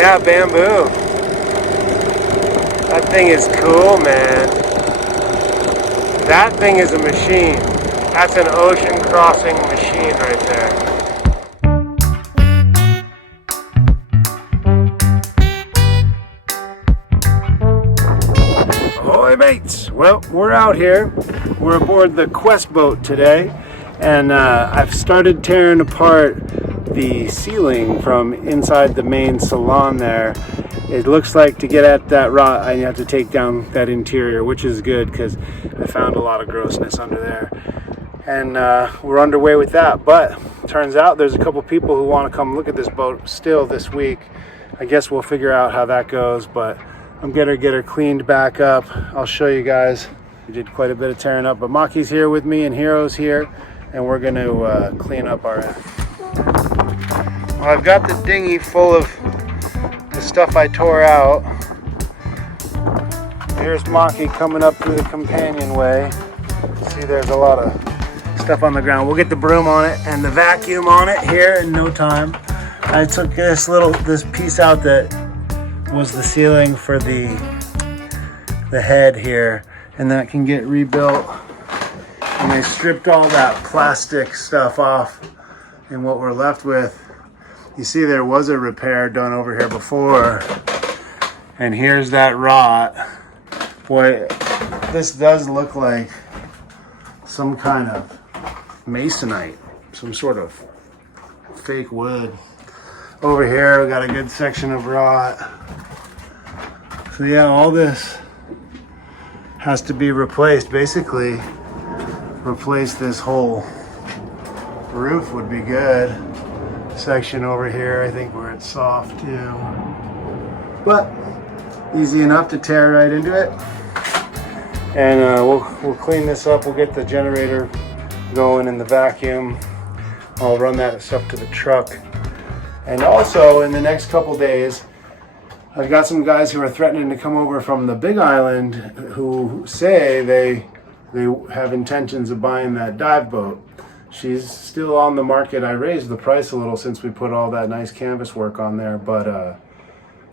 Yeah, bamboo. That thing is cool, man. That thing is a machine. That's an ocean crossing machine right there. Ahoy, mates! Well, we're out here. We're aboard the Quest boat today, and I've started tearing apart the ceiling from inside the main salon there. It looks like to get at that rot, I have to take down that interior, which is good because I found a lot of grossness under there. And we're underway with that, but turns out there's a couple people who want to come look at this boat still this week. I guess we'll figure out how that goes, but I'm gonna get her cleaned back up. I'll show you guys. We did quite a bit of tearing up, but Maki's here with me and Hero's here, and we're gonna clean up our end. Well, I've got the dinghy full of the stuff I tore out. Here's Maki coming up through the companionway. See, there's a lot of stuff on the ground. We'll get the broom on it and the vacuum on it here in no time. I took this piece out that was the ceiling for the head here, and that can get rebuilt. And they stripped all that plastic stuff off, and what we're left with, you see there was a repair done over here before, and here's that rot. Boy, this does look like some kind of masonite, some sort of fake wood. Over here we got a good section of rot. So yeah, all this has to be replaced. Basically, replace this whole roof would be good. Section over here, I think, where it's soft too. But easy enough to tear right into it. And we'll clean this up. We'll get the generator going in the vacuum. I'll run that stuff to the truck. And also in the next couple days, I've got some guys who are threatening to come over from the Big Island who say they have intentions of buying that dive boat. She's still on the market. I raised the price a little since we put all that nice canvas work on there, but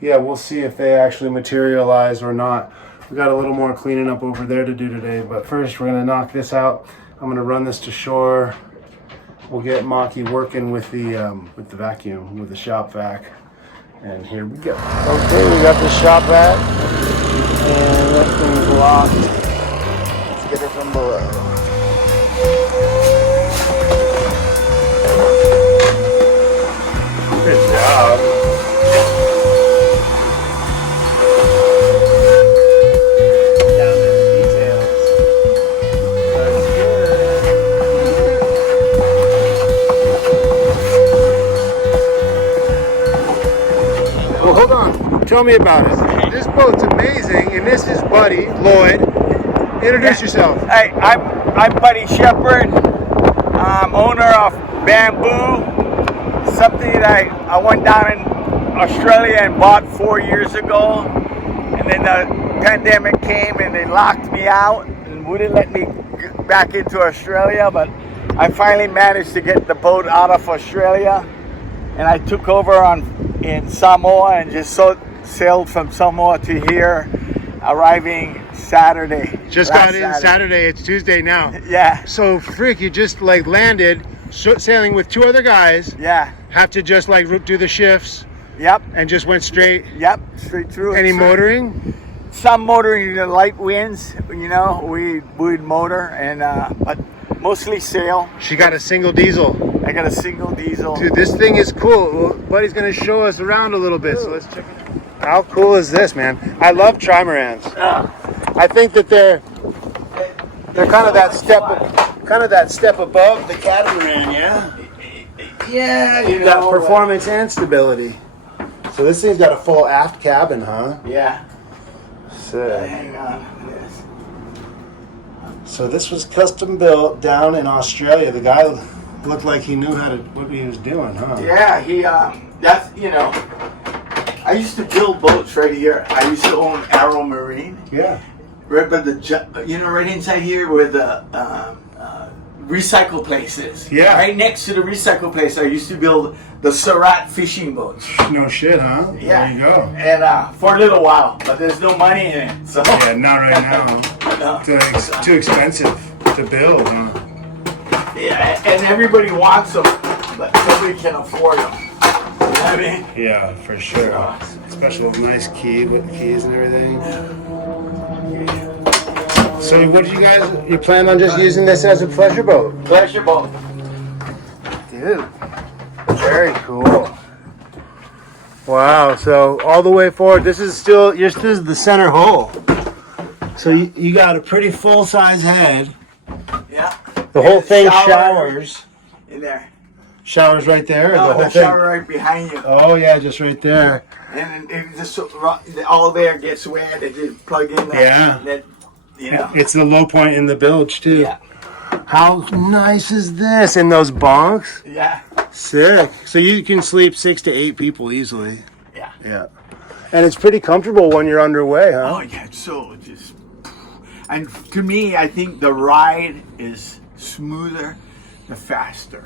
yeah, we'll see if they actually materialize or not. We got a little more cleaning up over there to do today, but first we're gonna knock this out. I'm gonna run this to shore. We'll get Maki working with the vacuum, with the shop vac, and here we go. Okay, we got the shop vac, and that thing's locked. Let's get it from below. Good job. Down to the details. That's good. Well, hold on. Tell me about it. This boat's amazing, and this is Buddy Lloyd. Introduce yourself. Hey, I'm Buddy Shepherd. I'm owner of Bamboo. Something that I went down in Australia and bought 4 years ago, and then the pandemic came and they locked me out and wouldn't let me get back into Australia, but I finally managed to get the boat out of Australia, and I took over in Samoa and just sailed from Samoa to here, arriving Saturday. Just got in Saturday. It's Tuesday now. Yeah. So frick, you just like landed sailing with two other guys. Yeah. Have to just like do the shifts. Yep. And just went straight. Yep. Straight through. Any motoring? Some motoring, the light winds. You know, we would motor and but mostly sail. She got a single diesel. I got a single diesel. Dude, this thing is cool. Well, Buddy's gonna show us around a little bit. So let's check it out. How cool is this, man? I love trimarans. I think that they're kind of that step above the catamaran, yeah. Yeah, you know. Got performance and stability. So this thing's got a full aft cabin, huh? Yeah. Sick. Hang on. Yes. So this was custom built down in Australia. The guy looked like he knew what he was doing, huh? Yeah, he that's, you know, I used to build boats right here. I used to own Arrow Marine. Yeah. Right by the, you know, right inside here where the recycle places. Yeah. Right next to the recycle place, I used to build the Surat fishing boats. No shit, huh? Yeah. There you go. And for a little while, but there's no money in it. So. Yeah, not right now. No. It's too expensive to build, huh? Yeah, and everybody wants them, but nobody can afford them. You know what I mean? Yeah, for sure. Especially with nice key with keys and everything. So what did you plan on just using this as a pleasure boat? Pleasure boat. Dude, very cool. Wow, so all the way forward, this is the center hull. So you got a pretty full-size head. Yeah. The whole thing showers. In there. Showers right there? No, the whole the thing? shower right behind you. Oh yeah, just right there. And it just all there gets wet. It just plug in that. Yeah. That, you know. It's the low point in the bilge too. Yeah. How nice is this? In those bunks? Yeah. Sick. So you can sleep 6 to 8 people easily. Yeah. Yeah. And it's pretty comfortable when you're underway, huh? Oh yeah, so just. And to me, I think the ride is smoother, the faster.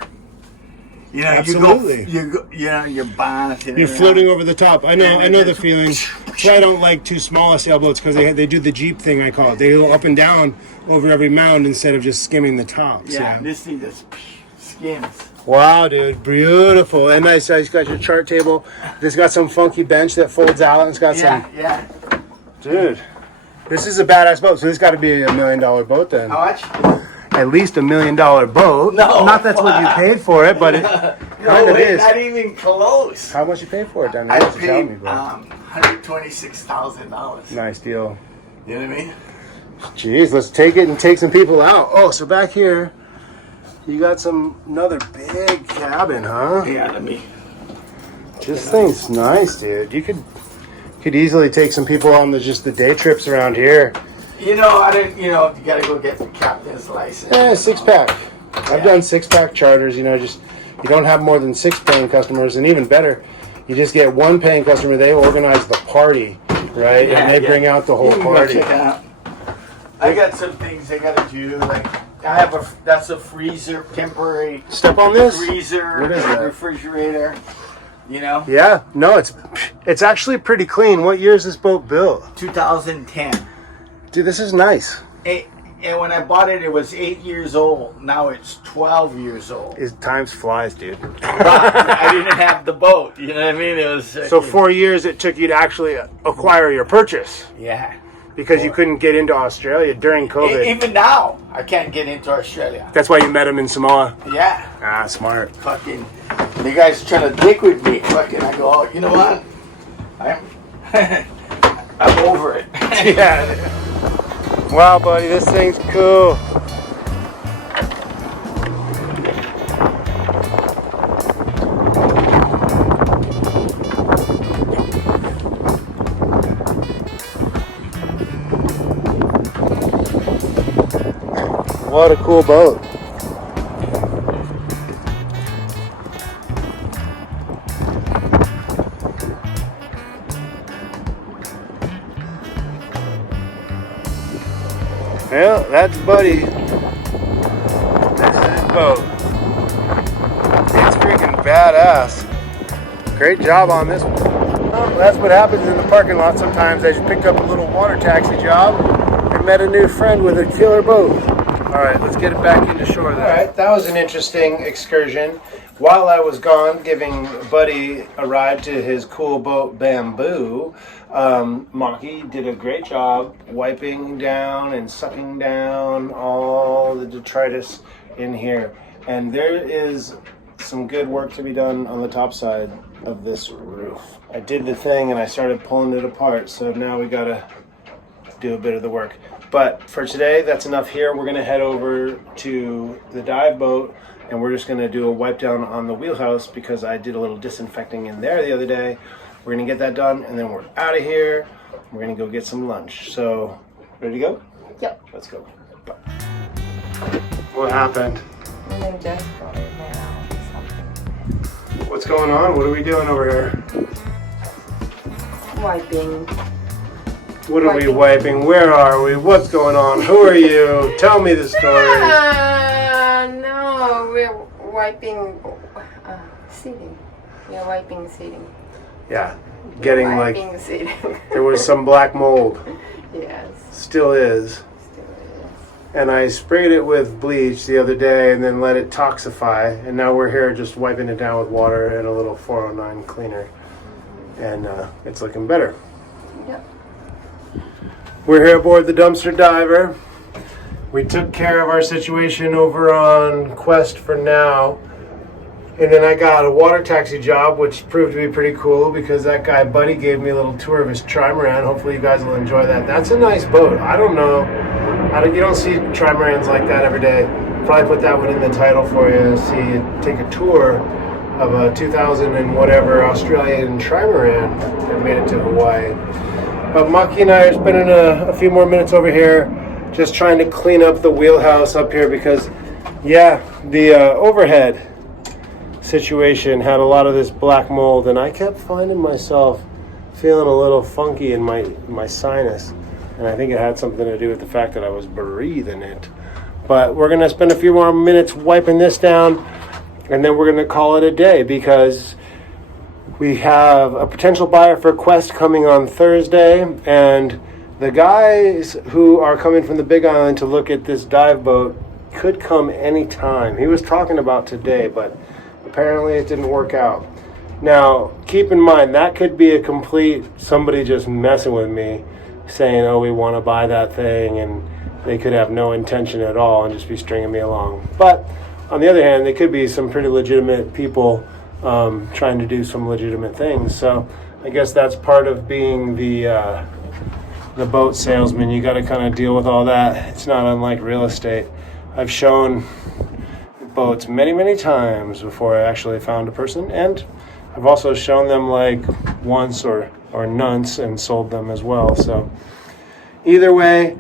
You know, Absolutely. you go, you're bouncing. You're floating over the top. I know the feeling. That's why I don't like too small sailboats, because they do the Jeep thing, I call it. They go up and down over every mound instead of just skimming the tops. Yeah, this thing just skims. Wow, dude, beautiful. And nice. It's got your chart table. It's got some funky bench that folds out, and it's got some. Yeah. Dude, this is a badass boat. So this got to be $1 million boat then. How much? At least $1 million boat. No, not that's what you paid for it, but it kind of is. Not even close. How much you paid for it down there? I What you telling paid me, bro? $126,000. Nice deal. You know what I mean? Jeez, let's take it and take some people out. Oh, so back here, you got another big cabin, huh? Yeah, let me. This thing's nice, dude. You could easily take some people on the day trips around here. You know, you gotta go get the captain's license. Yeah, 6-pack. I've done 6-pack charters. You don't have more than 6 paying customers, and even better, you just get 1 paying customer. They organize the party, right? Yeah, and they bring out the whole party. Check it out. I got some things I gotta do. Like I have that's a freezer, temporary Step on this. freezer, What is that? refrigerator. You know. Yeah, no, it's actually pretty clean. What year is this boat built? 2010. Dude, this is nice. And when I bought it, it was 8 years old. Now it's 12 years old. Times flies, dude. I didn't have the boat. You know what I mean? It was So 4 years it took you to actually acquire your purchase. Yeah. Because you couldn't get into Australia during COVID. Even now, I can't get into Australia. That's why you met him in Samoa. Yeah. Ah, smart. Fucking, the guy's trying to dick with me. Fucking, I go, oh, you know what? I'm over it. Yeah. Wow, buddy, this thing's cool. What a cool boat. Well, that's Buddy. This is his boat. It's freaking badass. Great job on this one. Well, that's what happens in the parking lot sometimes. I just picked up a little water taxi job and met a new friend with a killer boat. All right, let's get it back into shore then. All right, that was an interesting excursion. While I was gone giving Buddy a ride to his cool boat Bamboo, Maki did a great job wiping down and sucking down all the detritus in here. And there is some good work to be done on the top side of this roof. I did the thing and I started pulling it apart, so now we gotta do a bit of the work. But for today, that's enough here. We're gonna head over to the dive boat and we're just gonna do a wipe down on the wheelhouse because I did a little disinfecting in there the other day. We're gonna get that done and then we're out of here. We're gonna go get some lunch. So, ready to go? Yep. Let's go. Bye. What happened? They just got in there or something. What's going on? What are we doing over here? Wiping What are we wiping? Where are we? What's going on? Who are you? Tell me the story. No, we're wiping seating. We're wiping seating. Yeah, getting Wiping like seating. there was some black mold. Yes. Still is. And I sprayed it with bleach the other day and then let it toxify. And now we're here just wiping it down with water and a little 409 cleaner. And it's looking better. Yep. We're here aboard the dumpster diver. We took care of our situation over on Quest for now. And then I got a water taxi job, which proved to be pretty cool because that guy, Buddy, gave me a little tour of his Trimaran. Hopefully you guys will enjoy that. That's a nice boat. I don't know. You don't see Trimarans like that every day. Probably put that one in the title for you. See, take a tour of a 2000 and whatever Australian Trimaran that made it to Hawaii. But Maki and I are spending a few more minutes over here just trying to clean up the wheelhouse up here because, yeah, the overhead situation had a lot of this black mold, and I kept finding myself feeling a little funky in my sinus, and I think it had something to do with the fact that I was breathing it. But we're gonna spend a few more minutes wiping this down, and then we're gonna call it a day because we have a potential buyer for Quest coming on Thursday, and the guys who are coming from the Big Island to look at this dive boat could come anytime. He was talking about today, but apparently it didn't work out. Now, keep in mind, that could be a complete somebody just messing with me, saying, oh, we want to buy that thing, and they could have no intention at all and just be stringing me along. But on the other hand, they could be some pretty legitimate people trying to do some legitimate things. So I guess that's part of being the boat salesman. You got to kind of deal with all that. It's not unlike real estate. I've shown boats many times before I actually found a person, and I've also shown them like once or nonce and sold them as well. So either way,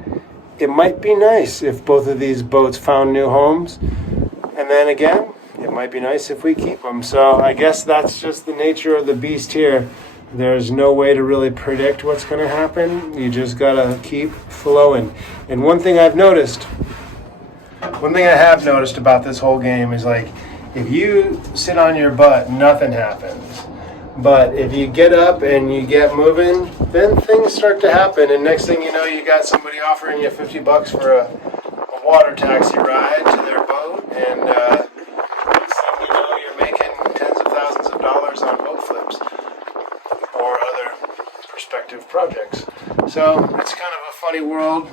it might be nice if both of these boats found new homes, and then again, it might be nice if we keep them. So I guess that's just the nature of the beast here. There's no way to really predict what's going to happen. You just gotta keep flowing. And one thing I have noticed about this whole game is, like, if you sit on your butt, nothing happens. But if you get up and you get moving, then things start to happen. And next thing you know, you got somebody offering you $50 for a water taxi ride to their boat. And next thing you know, you're making tens of thousands of dollars on boat flips or other prospective projects. So it's kind of a funny world,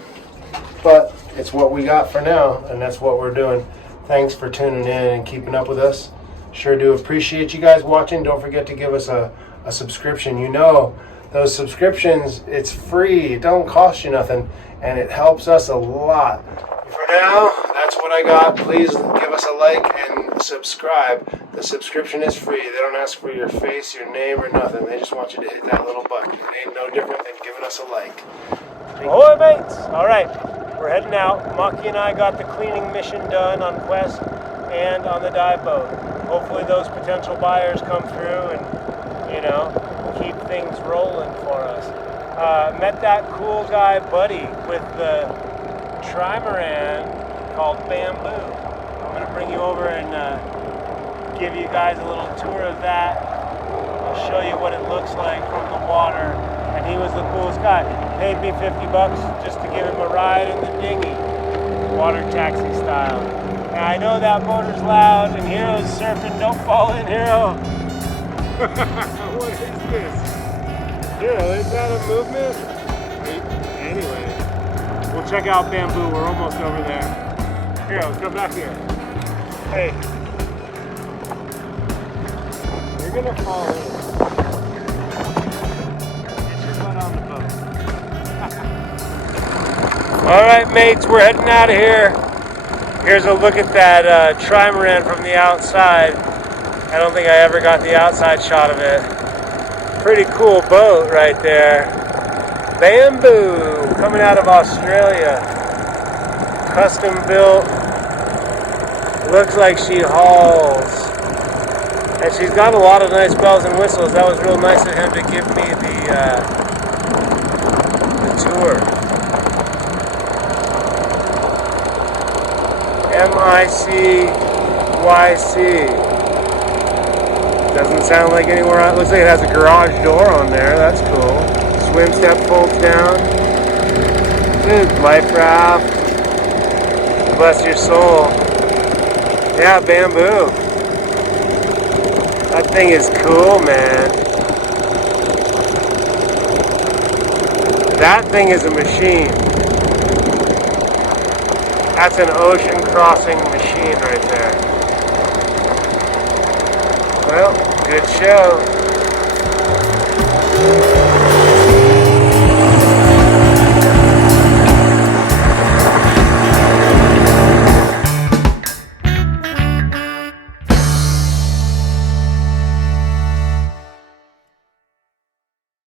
but it's what we got for now, and that's what we're doing. Thanks for tuning in and keeping up with us. Sure do appreciate you guys watching. Don't forget to give us a subscription. You know, those subscriptions, it's free. It don't cost you nothing, and it helps us a lot. For now, that's what I got. Please give us a like and subscribe. The subscription is free. They don't ask for your face, your name, or nothing. They just want you to hit that little button. It ain't no different than giving us a like. Ahoy, mates! All right, we're heading out. Maki and I got the cleaning mission done on Quest and on the dive boat. Hopefully those potential buyers come through and, you know, keep things rolling for us. Met that cool guy, Buddy, with the Trimaran called Bamboo. I'm going to bring you over and give you guys a little tour of that. I'll show you what it looks like from the water. And he was the coolest guy. Paid me $50 just to give him a ride in the dinghy, water taxi style. Now I know that motor's loud, and Hero's surfing. Don't fall in, Hero. What is this? Hero, is that a movement? Anyway, we'll check out Bamboo. We're almost over there. Hero, come back here. Hey. You're gonna fall in. On the boat. All right, mates, we're heading out of here. Here's a look at that Trimaran from the outside. I don't think I ever got the outside shot of it. Pretty cool boat right there. Bamboo, coming out of Australia. Custom built. Looks like she hauls. And she's got a lot of nice bells and whistles. That was real nice of him to give me the tour. MICYC. Doesn't sound like anywhere else. Looks like it has a garage door on there. That's cool. Swim step folds down. Dude, life raft. Bless your soul. Yeah, bamboo. That thing is cool, man. That thing is a machine. That's an ocean crossing machine right there. Well, good show.